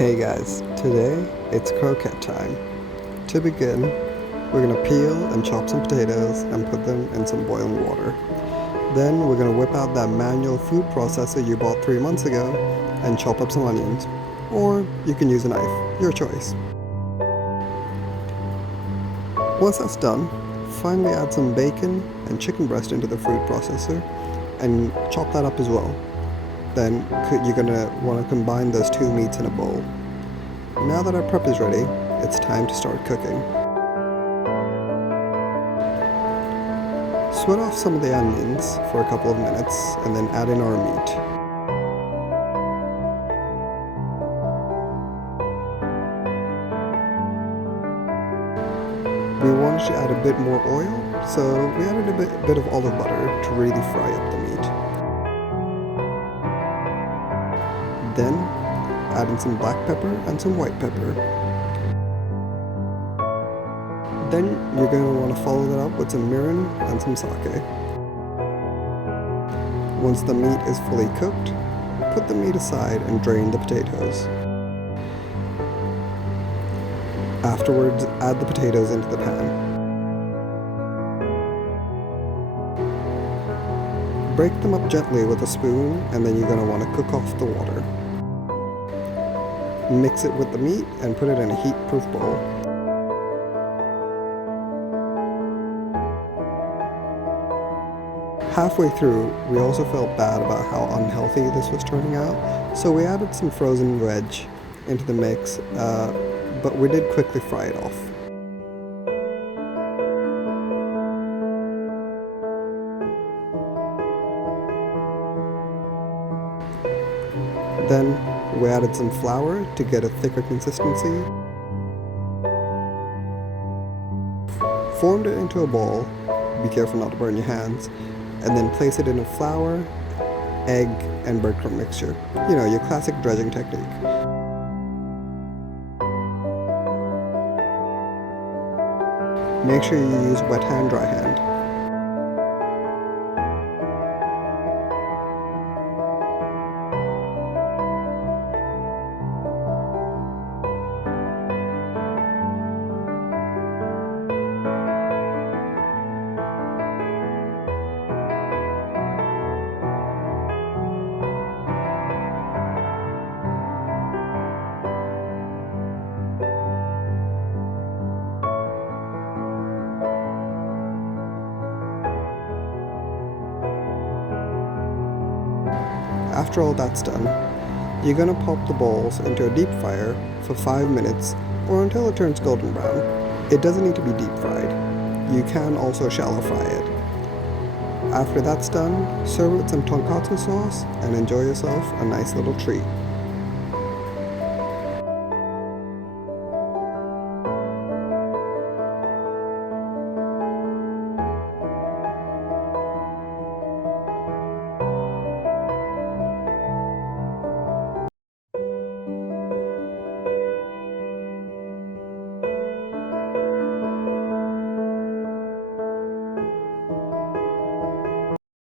Hey guys, today it's croquet time. To begin, we're gonna peel and chop some potatoes and put them in some boiling water. Then we're gonna whip out that manual food processor you bought 3 months ago and chop up some onions. Or you can use a knife, your choice. Once that's done, finally add some bacon and chicken breast into the food processor and chop that up as well. Then you're gonna want to combine those two meats in a bowl. Now that our prep is ready, it's time to start cooking. Sweat off some of the onions for a couple of minutes and then add in our meat. We wanted to add a bit more oil, so we added a bit of olive butter to really fry up the meat. Then, add in some black pepper and some white pepper. Then you're going to want to follow that up with some mirin and some sake. Once the meat is fully cooked, put the meat aside and drain the potatoes. Afterwards, add the potatoes into the pan. Break them up gently with a spoon, and then you're going to want to cook off the water. Mix it with the meat and put it in a heat-proof bowl. Halfway through, we also felt bad about how unhealthy this was turning out, so we added some frozen veg into the mix, but we did quickly fry it off. Then we added some flour to get a thicker consistency. Formed it into a ball, be careful not to burn your hands, and then place it in a flour, egg, and breadcrumb mixture. You know, your classic dredging technique. Make sure you use wet hand, dry hand. After all that's done, you're going to pop the balls into a deep fryer for 5 minutes or until it turns golden brown. It doesn't need to be deep fried. You can also shallow fry it. After that's done, serve it with some tonkatsu sauce and enjoy yourself a nice little treat.